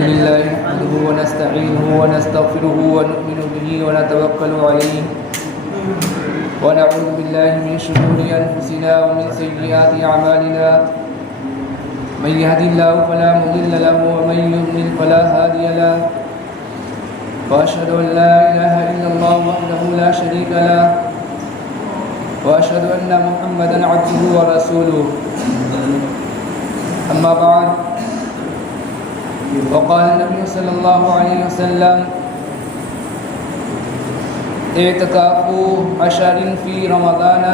الحمد لله نحمده ونستعينه ونستغفره ونؤمن به ونتوكل عليه ونعوذ بالله من شرور أنفسنا ومن سيئات أعمالنا من يهد الله فلا مضل له ومن يضلل فلا هادي له وأشهد أن لا إله إلا الله وحده لا شريك له وأشهد أن محمدا عبده ورسوله أما بعد وقال النبي صلى الله عليه وسلم اعتكافوا عشر في رمضان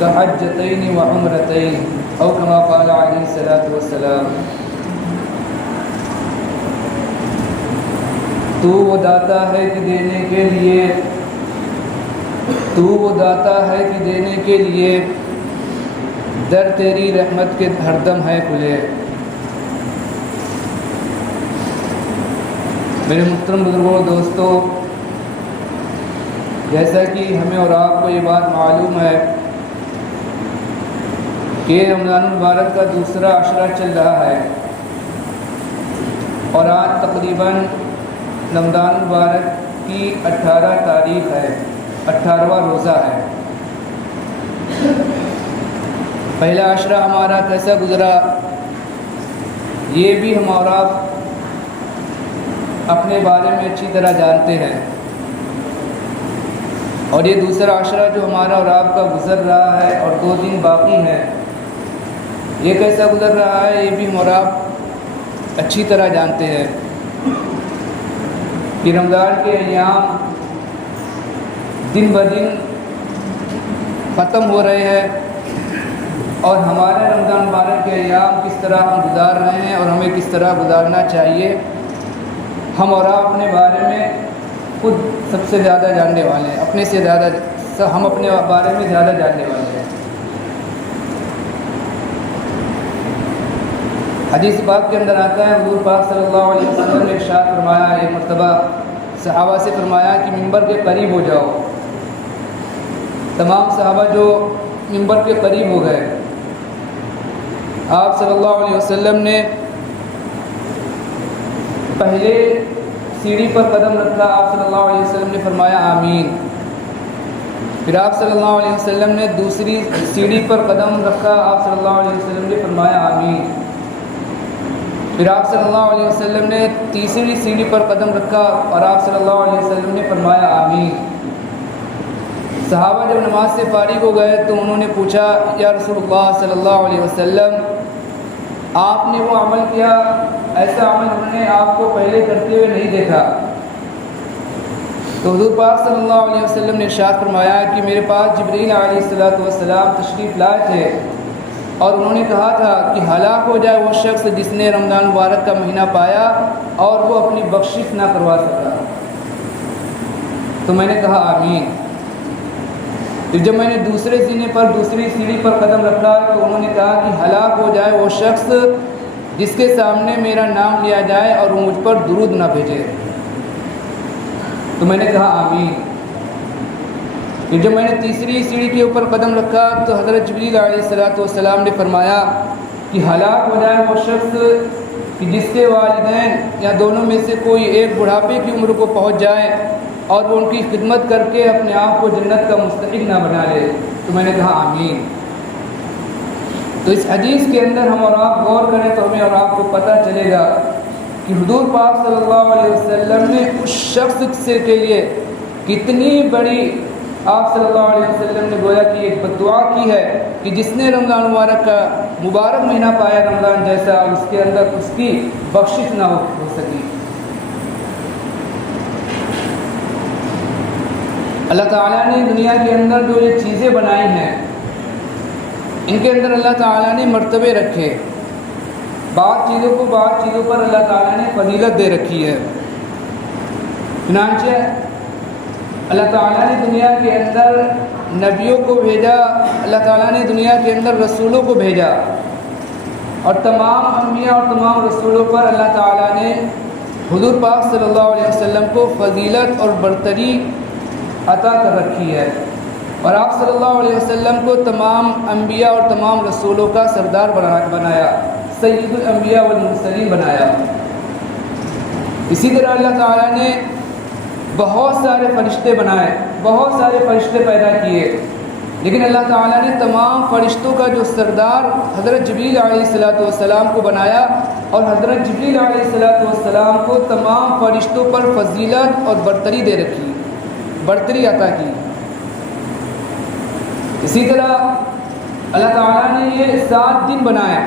كحجتين وعمرتين أو كما قال عليه الصلاة والسلام. تو وہ داتا ہے کہ دینے کے لیے دینے کے لیے در تیری رحمت کے ہر دم ہے کھلے. میرے محترم بزرگوں دوستو، جیسا کہ ہمیں اور آپ کو یہ بات معلوم ہے کہ رمضان المبارک کا دوسرا عشرہ چل رہا ہے اور آج تقریباً رمضان المبارک کی 18 تاریخ ہے، 18واں روزہ ہے. پہلا عشرہ ہمارا کیسا گزرا یہ بھی ہم اور آپ اپنے بارے میں اچھی طرح جانتے ہیں، اور یہ دوسرا عشرہ جو ہمارا اور آپ کا گزر رہا ہے اور 2 دن باقی ہیں، یہ کیسا گزر رہا ہے یہ بھی ہم اور آپ اچھی طرح جانتے ہیں کہ رمضان کے ایام دن بدن ختم ہو رہے ہیں اور ہمارے رمضان مبارک کے ایام کس طرح ہم گزار رہے ہیں اور ہمیں کس طرح گزارنا چاہیے، ہم اور آپ اپنے بارے میں خود سب سے زیادہ جاننے والے ہیں، ہم اپنے بارے میں زیادہ جاننے والے ہیں. حدیث پاک کے اندر آتا ہے، حضور پاک صلی اللہ علیہ وسلم نے ارشاد فرمایا، ایک مرتبہ صحابہ سے فرمایا کہ ممبر کے قریب ہو جاؤ. تمام صحابہ جو ممبر کے قریب ہو گئے، آپ صلی اللہ علیہ وسلم نے پہلے سیڑھی پر قدم رکھا، آپ صلی اللہ علیہ وسلم نے فرمایا آمین. پھر آپ صلی اللہ علیہ وسلم نے دوسری سیڑھی پر قدم رکھا، آپ صلی اللہ علیہ وسلم نے فرمایا آمین. پھر آپ صلی اللہ علیہ وسلم نے تیسری سیڑھی پر قدم رکھا اور آپ صلی اللہ علیہ وسلم نے فرمایا آمین. صحابہ جب نماز سے فارغ ہو گئے تو انہوں نے پوچھا، یا رسول اللہ صلی اللہ علیہ وسلم، آپ نے وہ عمل کیا، ایسا عمل ہم نے آپ کو پہلے کرتے ہوئے نہیں دیکھا. تو حضور پاک صلی اللہ علیہ وسلم نے ارشاد فرمایا کہ میرے پاس جبرائیل علیہ السلام تشریف لائے تھے اور انہوں نے کہا تھا کہ ہلاک ہو جائے وہ شخص جس نے رمضان مبارک کا مہینہ پایا اور وہ اپنی بخشش نہ کروا سکا. تو میں نے کہا آمین. پھر جب میں نے دوسرے سیڑھی پر قدم رکھا تو انہوں نے کہا کہ ہلاک ہو جائے وہ شخص جس کے سامنے میرا نام لیا جائے اور وہ مجھ پر درود نہ بھیجے. تو میں نے کہا آمین. پھر جب میں نے تیسری سیڑھی کے اوپر قدم رکھا تو حضرت جبرائیل علیہ السلام نے فرمایا کہ ہلاک ہو جائے وہ شخص کہ جس کے والدین یا دونوں میں سے کوئی ایک بڑھاپے کی عمر کو پہنچ جائے اور وہ ان کی خدمت کر کے اپنے آپ کو جنت کا مستحق نہ بنا لے. تو میں نے کہا آمین. تو اس حدیث کے اندر ہم اور آپ غور کریں تو ہمیں اور آپ کو پتہ چلے گا کہ حضور پاک صلی اللہ علیہ وسلم نے اس شخص کے لیے کتنی بڑی، آپ صلی اللہ علیہ وسلم نے گویا کہ ایک بددعا کی ہے کہ جس نے رمضان مبارک کا مبارک مہینہ پایا رمضان جیسا، اس کے اندر اس کی بخشش نہ ہو سکی. اللہ تعالیٰ نے دنیا کے اندر جو یہ چیزیں بنائی ہیں ان کے اندر اللہ تعالیٰ نے مرتبے رکھے، بعض چیزوں پر اللہ تعالیٰ نے فضیلت دے رکھی ہے. چنانچہ اللہ تعالیٰ نے دنیا کے اندر نبیوں کو بھیجا، اللہ تعالیٰ نے دنیا کے اندر رسولوں کو بھیجا، اور تمام انبیاء اور تمام رسولوں پر اللہ تعالیٰ نے حضور پاک صلی اللہ علیہ وسلم کو فضیلت اور برتری عطا کر رکھی ہے. اور آپ صلی اللہ علیہ وسلم کو تمام انبیاء اور تمام رسولوں کا سردار بنایا، سید الانبیاء والمرسلین بنایا. اسی طرح اللہ تعالیٰ نے بہت سارے فرشتے بنائے، بہت سارے فرشتے پیدا کیے، لیکن اللہ تعالیٰ نے تمام فرشتوں کا جو سردار حضرت جبریل علیہ السلام کو بنایا، اور حضرت جبریل علیہ السلام کو تمام فرشتوں پر فضیلت اور برتری دے رکھی، برتری عطا کی۔ اسی طرح اللہ تعالیٰ نے یہ 7 دن بنائے،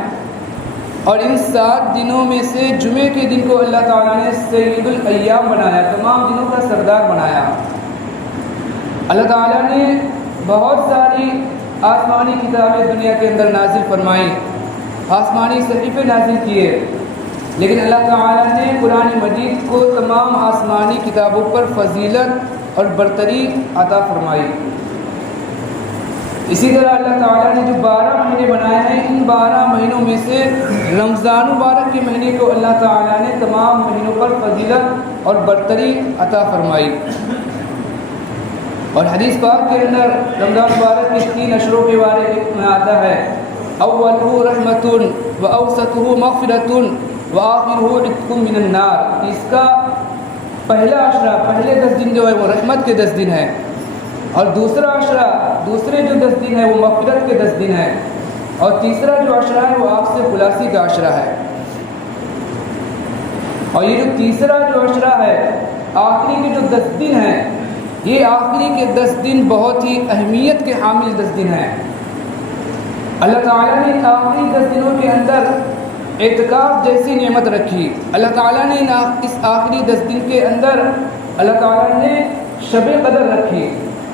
اور ان 7 دنوں میں سے جمعے کے دن کو اللہ تعالیٰ نے سید الایام بنایا، تمام دنوں کا سردار بنایا۔ اللہ تعالیٰ نے بہت ساری آسمانی کتابیں دنیا کے اندر نازل فرمائیں، آسمانی صحیفے نازل کیے، لیکن اللہ تعالیٰ نے قرآن مجید کو تمام آسمانی کتابوں پر فضیلت اور برتری عطا فرمائی۔ اسی طرح اللہ تعالیٰ نے جو 12 مہینے بنائے ہیں، ان 12 مہینوں میں سے رمضان مبارک کے مہینے کو اللہ تعالیٰ نے تمام مہینوں پر فضیلت اور برتری عطا فرمائی۔ اور حدیث پاک کے اندر رمضان مبارک کے 3 اشروں کے بارے میں آتا ہے، اولہ رحمۃ واوسطہ مغفرۃ وآخرہ عتق من النار۔ اس کا پہلا عشرہ، پہلے 10 دن جو ہے وہ رحمت کے 10 دن ہے، اور دوسرا عشرہ، دوسرے جو 10 دن ہے وہ مغفرت کے 10 دن ہے، اور تیسرا جو عشرہ ہے وہ آگ سے خلاصی کا عشرہ ہے۔ اور یہ جو تیسرا جو عشرہ ہے، آخری کے جو 10 دن ہیں، یہ آخری کے 10 دن بہت ہی اہمیت کے حامل 10 دن ہیں۔ اللہ تعالیٰ نے آخری 10 دنوں کے اندر اعتکاف جیسی نعمت رکھی۔ اللہ تعالیٰ نے اس آخری 10 دن کے اندر اللہ تعالیٰ نے شب قدر رکھی،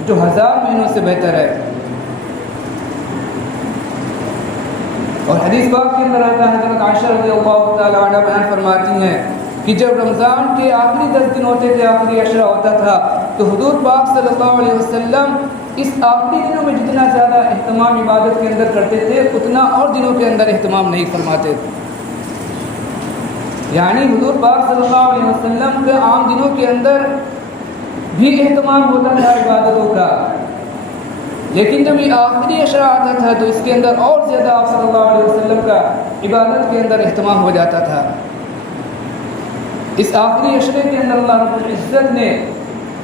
جو 1000 مہینوں سے بہتر ہے۔ اور حدیث پاک کے اندر آتا ہے، حضرت عائشہ رضی اللہ تعالیٰ عنہ بیان فرماتی ہیں کہ جب رمضان کے آخری 10 دن ہوتے تھے، آخری عشرہ ہوتا تھا، تو حضور پاک صلی اللہ علیہ وسلم اس آخری دنوں میں جتنا زیادہ اہتمام عبادت کے اندر کرتے تھے، اتنا اور دنوں کے اندر اہتمام نہیں فرماتے تھے۔ یعنی حضور پاک صلی اللہ علیہ وسلم کے عام دنوں کے اندر بھی اہتمام ہوتا تھا عبادتوں کا، لیکن جب یہ آخری عشرہ آتا تھا تو اس کے اندر اور زیادہ آپ صلی اللہ علیہ وسلم کا عبادت کے اندر اہتمام ہو جاتا تھا۔ اس آخری عشرے کے اندر اللہ رب العزت نے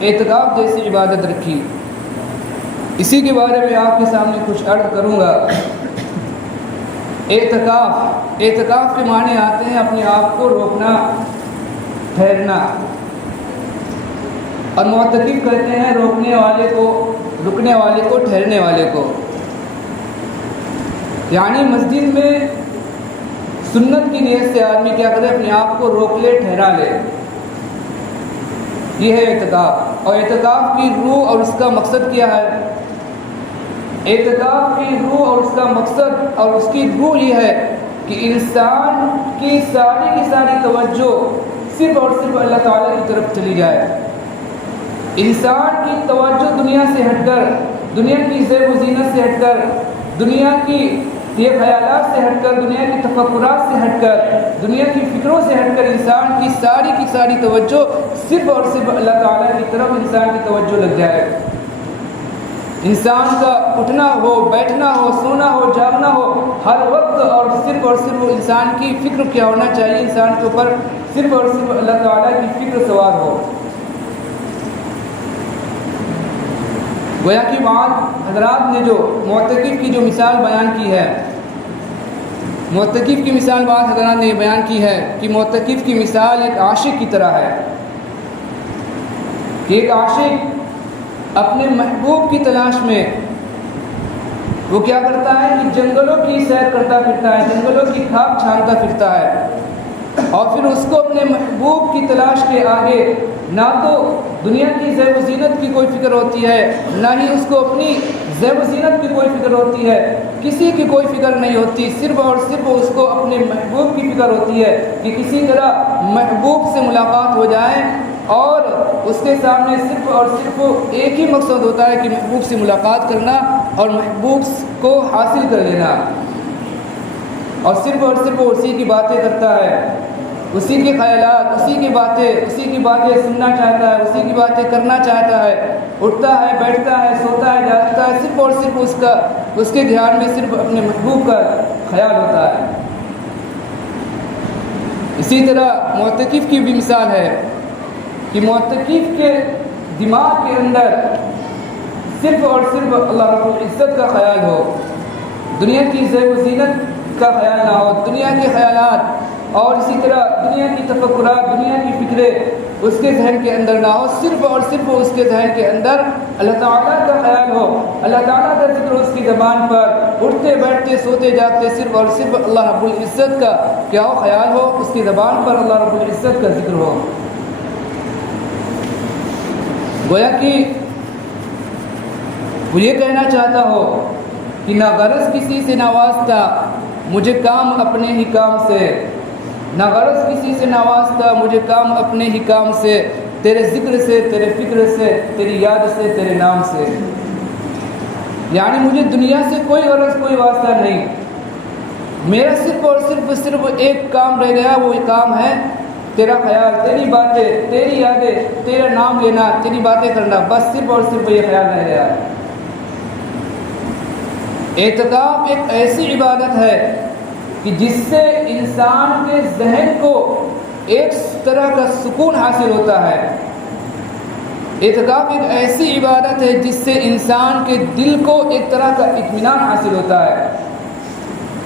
اعتکاف جیسی عبادت رکھی۔ اسی کے بارے میں آپ کے سامنے کچھ عرض کروں گا۔ اعتکاف کے معنی آتے ہیں اپنے آپ کو روکنا، ٹھہرنا، اور معتکف کہتے ہیں روکنے والے کو، رکنے والے کو، ٹھہرنے والے کو۔ یعنی مسجد میں سنت کی نیت سے آدمی کیا کرے، اپنے آپ کو روک لے، ٹھہرا لے، یہ ہے اعتکاف۔ اور اعتکاف کی روح اور اس کا مقصد کیا ہے؟ اعتکاف کی روح اور اس کا مقصد اور اس کی روح یہ ہے کہ انسان کی ساری توجہ صرف اور صرف اللہ تعالیٰ کی طرف چلی جائے۔ انسان کی توجہ دنیا سے ہٹ کر، دنیا کی زیب و زینت سے ہٹ کر، دنیا کی یہ خیالات سے ہٹ کر، دنیا کی تفکرات سے ہٹ کر، دنیا کی فکروں سے ہٹ کر انسان کی ساری توجہ صرف اور صرف اللہ تعالیٰ کی طرف انسان کی توجہ لگ جائے۔ انسان کا اٹھنا ہو، بیٹھنا ہو، سونا ہو، جاگنا ہو، ہر وقت اور صرف انسان کی فکر کیا ہونا چاہیے، انسان کے اوپر صرف اور صرف اللہ تعالیٰ کی فکر سوار ہو۔ گویا کہ بعض حضرات نے جو معتکف کی جو مثال بیان کی ہے، معتکف کی مثال بعض حضرات نے بیان کی ہے کہ معتکف کی مثال ایک عاشق کی طرح ہے، کہ ایک عاشق اپنے محبوب کی تلاش میں وہ کیا کرتا ہے کہ جنگلوں کی سیر کرتا پھرتا ہے، جنگلوں کی کھاپ چھانتا پھرتا ہے، اور پھر اس کو اپنے محبوب کی تلاش کے آگے نہ تو دنیا کی زیب و زینت کی کوئی فکر ہوتی ہے، نہ ہی اس کو اپنی زیب و زینت کی کوئی فکر ہوتی ہے، کسی کی کوئی فکر نہیں ہوتی، صرف اور صرف اس کو اپنے محبوب کی فکر ہوتی ہے کہ کسی طرح محبوب سے ملاقات ہو جائے، اور اس کے سامنے صرف اور صرف ایک ہی مقصد ہوتا ہے کہ محبوب سے ملاقات کرنا اور محبوب کو حاصل کر لینا، اور صرف اسی کی باتیں کرتا ہے، اسی کے خیالات، اسی کی باتیں سننا چاہتا ہے، اسی کی باتیں کرنا چاہتا ہے، اٹھتا ہے، بیٹھتا ہے، سوتا ہے، جاگتا ہے، صرف اور صرف اس کے دھیان میں صرف اپنے محبوب کا خیال ہوتا ہے۔ اسی اسی طرح معتکف کی بھی مثال ہے کہ معتکف کے دماغ کے اندر صرف اور صرف اللہ رب العزت کا خیال ہو، دنیا کی زیب و زینت کا خیال نہ ہو، دنیا کے خیالات اور اسی طرح دنیا کی تفکرات، دنیا کی فکریں اس کے ذہن کے اندر نہ ہو، صرف اور صرف اس کے ذہن کے اندر اللہ تعالیٰ کا خیال ہو، اللہ تعالیٰ کا ذکر اس کی زبان پر، اٹھتے بیٹھتے سوتے جاگتے صرف اور صرف اللہ رب العزت کا کیا ہو، خیال ہو، اس کی زبان پر اللہ رب العزت کا ذکر ہو۔ گویا کہ وہ یہ کہنا چاہتا ہو کہ نہ غرض کسی سے نہ واسطہ، مجھے کام اپنے ہی کام سے، نہ غرض کسی سے نہ واسطہ، مجھے کام اپنے ہی کام سے، تیرے ذکر سے، تیرے فکر سے، تیری یاد سے، تیرے نام سے۔ یعنی مجھے دنیا سے کوئی غرض، کوئی واسطہ نہیں، میرا صرف اور صرف ایک کام رہ گیا، وہ کام ہے تیرا خیال، تیری باتیں، تیری یادیں، تیرا نام لینا، تیری باتیں کرنا، بس صرف اور صرف یہ خیال رہ گیا۔ اعتکاف ایک ایسی عبادت ہے کہ جس سے انسان کے ذہن کو ایک طرح کا سکون حاصل ہوتا ہے۔ اعتکاف ایک ایسی عبادت ہے جس سے انسان کے دل کو ایک طرح کا اطمینان حاصل ہوتا ہے۔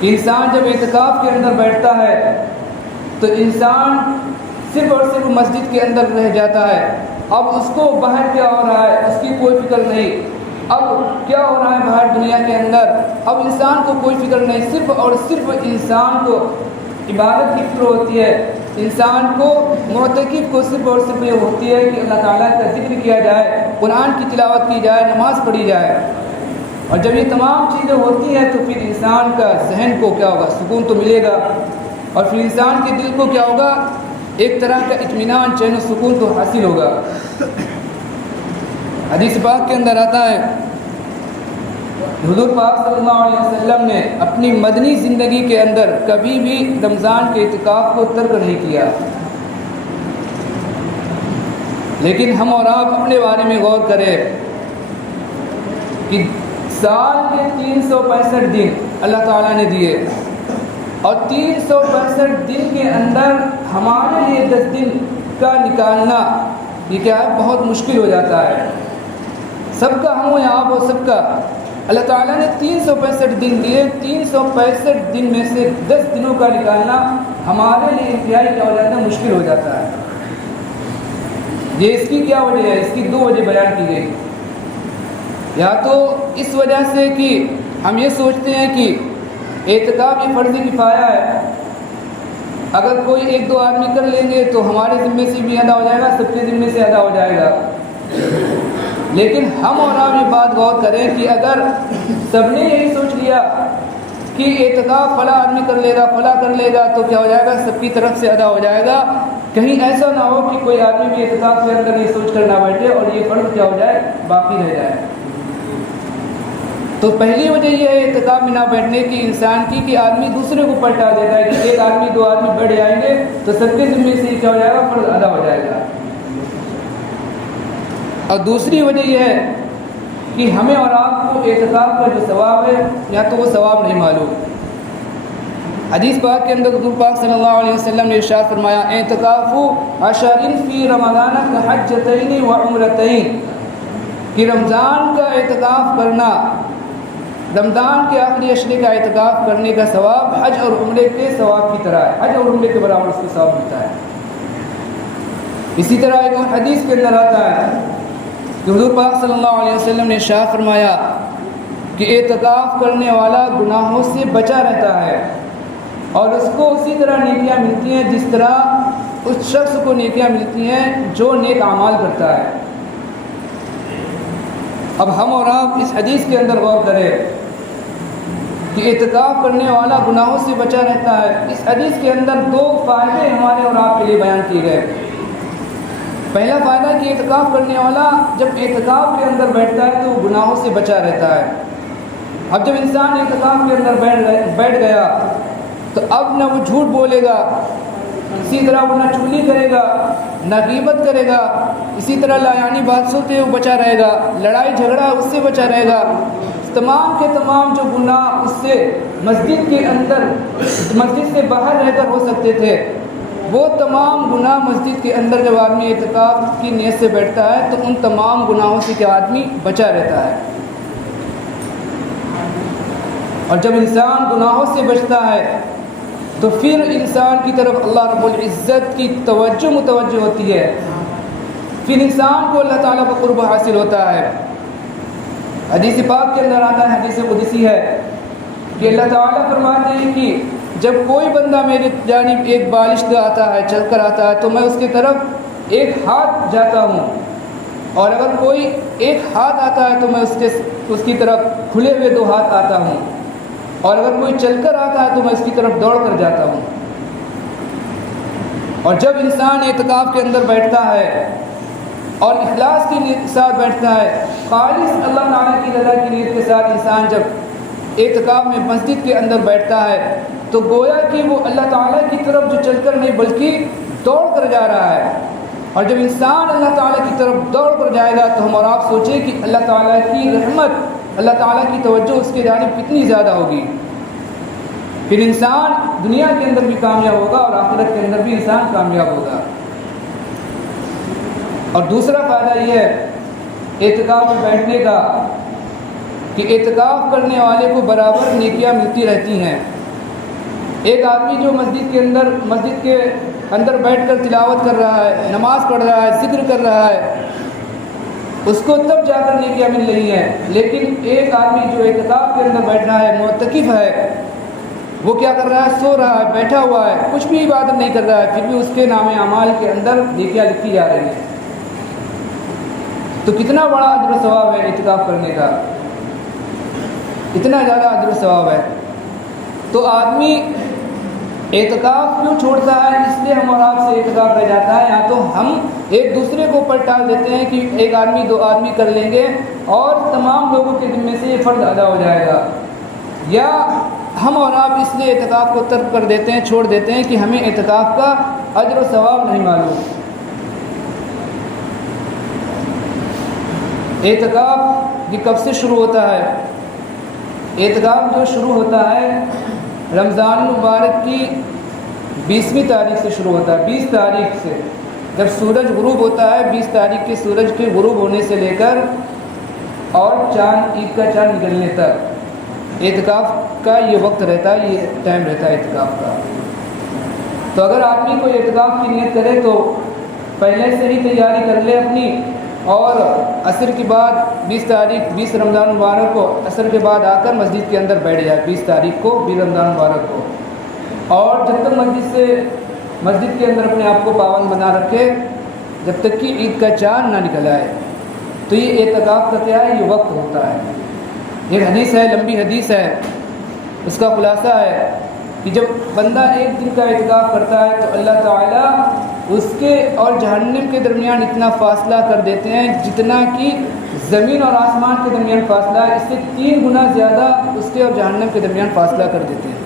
انسان جب اعتکاف کے اندر بیٹھتا ہے تو انسان صرف اور صرف مسجد کے اندر رہ جاتا ہے، اب اس کو باہر کیا ہو رہا ہے اس کی کوئی فکر نہیں، اب کیا ہو رہا ہے باہر دنیا کے اندر، اب انسان کو کوئی فکر نہیں، صرف اور صرف انسان کو عبادت کی فکر ہوتی ہے، انسان کو معتکف کو صرف اور صرف یہ ہوتی ہے کہ اللہ تعالیٰ کا ذکر کیا جائے، قرآن کی تلاوت کی جائے، نماز پڑھی جائے۔ اور جب یہ تمام چیزیں ہوتی ہیں تو پھر انسان کا ذہن کو کیا ہوگا، سکون تو ملے گا، اور پھر انسان کے دل کو کیا ہوگا، ایک طرح کا اطمینان، چین و سکون تو حاصل ہوگا۔ حدیث پاک کے اندر آتا ہے حضور پاک صلی اللہ علیہ وسلم نے اپنی مدنی زندگی کے اندر کبھی بھی رمضان کے اعتکاف کو ترک نہیں کیا، لیکن ہم اور آپ اپنے بارے میں غور کریں کہ سال کے 365 دن اللہ تعالیٰ نے دیے، اور 365 دن کے اندر ہمارے لیے 10 دن کا نکالنا یہ کیا ہے، بہت مشکل ہو جاتا ہے۔ سب کا ہم ہو یا آپ ہو، سب کا اللہ تعالیٰ نے 365 دن دیے، 365 دن میں سے 10 دنوں کا نکالنا ہمارے لیے انتہائی کیا ہو جاتا ہے، مشکل ہو جاتا ہے۔ یہ اس کی کیا وجہ ہے؟ اس کی 2 وجہ بیان کی گئی۔ یا تو اس وجہ سے کہ ہم یہ سوچتے ہیں کہ اعتکاف یہ فرض کفایہ ہے، اگر کوئی 1-2 آدمی کر لیں گے تو ہمارے ذمے سے بھی ادا ہو جائے گا، سب کے ذمے سے ادا ہو جائے گا۔ لیکن ہم اور آپ یہ بات غور کریں کہ اگر سب نے یہی سوچ لیا کہ اعتکاف فلاں آدمی کر لے گا، فلاں کر لے گا تو کیا ہو جائے گا، سب کی طرف سے ادا ہو جائے گا، کہیں ایسا نہ ہو کہ کوئی آدمی بھی اعتکاف کے اندر یہ سوچ کر نہ بیٹھے اور یہ فرض کیا ہو جائے، باقی رہ جائے۔ تو پہلی وجہ یہ ہے اعتکاف میں نہ بیٹھنے کی انسان کی کہ آدمی دوسرے کو پلٹا دیتا ہے کہ 1 آدمی 2 آدمی بیٹھ جائیں گے تو سب کے ذمے سے کیا ہو جائے گا، فرض ادا ہو جائے گا۔ اور دوسری وجہ یہ ہے کہ ہمیں اور آپ کو اعتکاف کا جو ثواب ہے یا تو وہ ثواب نہیں معلوم۔ حدیث پاک کے اندر حضور پاک صلی اللہ علیہ وسلم نے ارشاد فرمایا، اعتکاف عشر فی رمضان کحجتین وعمرتین، کہ رمضان کا اعتکاف کرنا، رمضان کے آخری عشرے کا اعتکاف کرنے کا ثواب حج اور عمرے کے ثواب کی طرح ہے، حج اور عمرے کے برابر اس کو ثواب ملتا ہے۔ اسی طرح ایک اور حدیث کے اندر آتا ہے کہ حضور پاک صلی اللہ علیہ وسلم نے ارشاد فرمایا کہ اعتکاف کرنے والا گناہوں سے بچا رہتا ہے اور اس کو اسی طرح نیکیاں ملتی ہیں جس طرح اس شخص کو نیکیاں ملتی ہیں جو نیک اعمال کرتا ہے۔ اب ہم اور آپ اس حدیث کے اندر غور کریں کہ اعتکاف کرنے والا گناہوں سے بچا رہتا ہے۔ اس حدیث کے اندر 2 فائدے ہمارے اور آپ کے لیے بیان کیے گئے۔ پہلا فائدہ کہ اعتکاف کرنے والا جب اعتکاف کے اندر بیٹھتا ہے تو وہ گناہوں سے بچا رہتا ہے۔ اب جب انسان اعتکاف کے اندر بیٹھ گیا تو اب نہ وہ جھوٹ بولے گا، اسی طرح وہ نہ چغلی کرے گا، نہ غیبت کرے گا، اسی طرح لایانی باتوں سے وہ بچا رہے گا، لڑائی جھگڑا اس سے بچا رہے گا۔ تمام کے تمام جو گناہ اس سے مسجد کے اندر، مسجد سے باہر رہ کر ہو سکتے تھے، وہ تمام گناہ مسجد کے اندر جب آدمی اعتکاف کی نیت سے بیٹھتا ہے تو ان تمام گناہوں سے کیا آدمی بچا رہتا ہے. اور جب انسان گناہوں سے بچتا ہے تو پھر انسان کی طرف اللہ رب العزت کی توجہ متوجہ ہوتی ہے، پھر انسان کو اللہ تعالیٰ کا قرب حاصل ہوتا ہے. حدیث پاک کے اندر آتا ہے، حدیث قدسی ہے کہ اللہ تعالیٰ فرماتے ہیں کہ جب کوئی بندہ میرے جانب ایک بالشت آتا ہے، چل کر آتا ہے، تو میں اس کی طرف ایک ہاتھ جاتا ہوں، اور اگر کوئی ایک ہاتھ آتا ہے تو میں اس کی طرف کھلے ہوئے 2 ہاتھ آتا ہوں، اور اگر کوئی چل کر آتا ہے تو میں اس کی طرف دوڑ کر جاتا ہوں. اور جب انسان اعتکاف کے اندر بیٹھتا ہے اور اخلاص کے ساتھ بیٹھتا ہے، خالص اللہ تعالیٰ کی رضا کی نیت کے ساتھ انسان جب اعتکاف میں مسجد کے اندر بیٹھتا ہے تو گویا کہ وہ اللہ تعالیٰ کی طرف جو چل کر نہیں بلکہ دوڑ کر جا رہا ہے. اور جب انسان اللہ تعالیٰ کی طرف دوڑ کر جائے گا تو ہم اور آپ سوچیں کہ اللہ تعالیٰ کی رحمت، اللہ تعالیٰ کی توجہ اس کے جانب کتنی زیادہ ہوگی. پھر انسان دنیا کے اندر بھی کامیاب ہوگا اور آخرت کے اندر بھی انسان کامیاب ہوگا. اور دوسرا فائدہ یہ ہے اعتکاف میں بیٹھنے کا کہ اعتکاف کرنے والے کو برابر نیکیاں ملتی رہتی ہیں. ایک آدمی جو مسجد کے اندر بیٹھ کر تلاوت کر رہا ہے، نماز پڑھ رہا ہے، ذکر کر رہا ہے، اس کو تب جا کر نیکیاں مل رہی ہیں. لیکن ایک آدمی جو اعتکاف کے اندر بیٹھنا ہے، معتکف ہے، وہ کیا کر رہا ہے؟ سو رہا ہے، بیٹھا ہوا ہے، کچھ بھی عبادت نہیں کر رہا ہے، پھر بھی اس کے نام اعمال کے اندر نیکیاں لکھی جا رہی ہیں. تو کتنا بڑا اجر و ثواب ہے اعتکاف کرنے کا، اتنا زیادہ اجر و ثواب ہے. تو آدمی اعتکاف کیوں چھوڑتا ہے؟ اس لیے ہم اور آپ سے اعتکاف رہ جاتا ہے. یا تو ہم ایک دوسرے کو پلٹال دیتے ہیں کہ ایک آدمی 2 آدمی کر لیں گے اور تمام لوگوں کے ذمے سے یہ فرض ادا ہو جائے گا، یا ہم اور آپ اس لیے اعتکاف کو ترک کر دیتے ہیں، چھوڑ دیتے ہیں کہ ہمیں اعتکاف کا اجر و ثواب نہیں معلوم. اعتکاف یہ کب سے شروع ہوتا ہے؟ اعتکاف جو شروع ہوتا ہے رمضان المبارک کی 20ویں تاریخ سے شروع ہوتا ہے. 20 تاریخ سے جب سورج غروب ہوتا ہے، 20 تاریخ کے سورج کے غروب ہونے سے لے کر اور عید کا چاند نکلنے تک اعتکاف کا یہ وقت رہتا ہے، یہ ٹائم رہتا ہے اعتکاف کا. تو اگر آدمی کو اعتکاف کی نیت کرے تو پہلے سے ہی تیاری کر لے اپنی، اور عصر کے بعد 20 رمضان مبارک کو عصر کے بعد آ کر مسجد کے اندر بیٹھ جائے 20 تاریخ کو 20 رمضان مبارک کو. اور جب تک مسجد کے اندر اپنے آپ کو پابند بنا رکھے جب تک کہ عید کا چاند نہ نکل آئے. تو یہ اعتکاف کا کیا ہے؟ یہ وقت ہوتا ہے. ایک حدیث ہے، لمبی حدیث ہے، اس کا خلاصہ ہے کہ جب بندہ ایک دن کا اعتکاف کرتا ہے تو اللہ تعالیٰ اس کے اور جہنم کے درمیان اتنا فاصلہ کر دیتے ہیں جتنا کہ زمین اور آسمان کے درمیان فاصلہ ہے، اس سے 3 گنا زیادہ اس کے اور جہنم کے درمیان فاصلہ کر دیتے ہیں.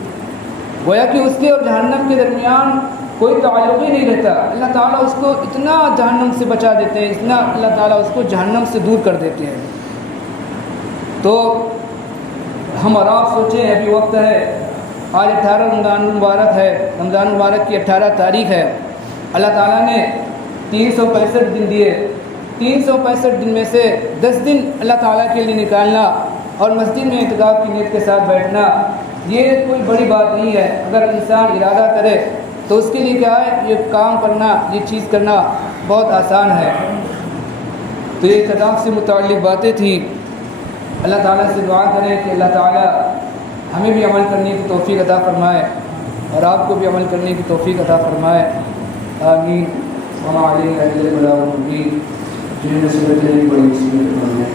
گویا کہ اس کے اور جہنم کے درمیان کوئی تعلق ہی نہیں رہتا. اللہ تعالیٰ اس کو اتنا جہنم سے بچا دیتے ہیں، اتنا اللہ تعالیٰ اس کو جہنم سے دور کر دیتے ہیں. تو ہم اور آپ سوچیں، ابھی وقت ہے، آج 18 رمضان المبارک ہے، رمضان المبارک کی 18 تاریخ ہے. اللہ تعالیٰ نے 365 دن دیے، 365 دن میں سے 10 دن اللہ تعالیٰ کے لیے نکالنا اور مسجد میں اعتکاف کی نیت کے ساتھ بیٹھنا، یہ کوئی بڑی بات نہیں ہے. اگر انسان ارادہ کرے تو اس کے لیے کیا ہے؟ یہ کام کرنا، یہ چیز کرنا بہت آسان ہے. تو یہ اعتکاف سے متعلق باتیں تھیں. اللہ تعالیٰ سے دعا کریں کہ اللہ تعالیٰ ہمیں بھی عمل کرنے کی توفیق عطا فرمائے اور آپ کو بھی عمل کرنے کی توفیق عطا فرمائے. آمین. وما علینا الا البلاغ المبین. جن سے بڑی مصیبت ہے.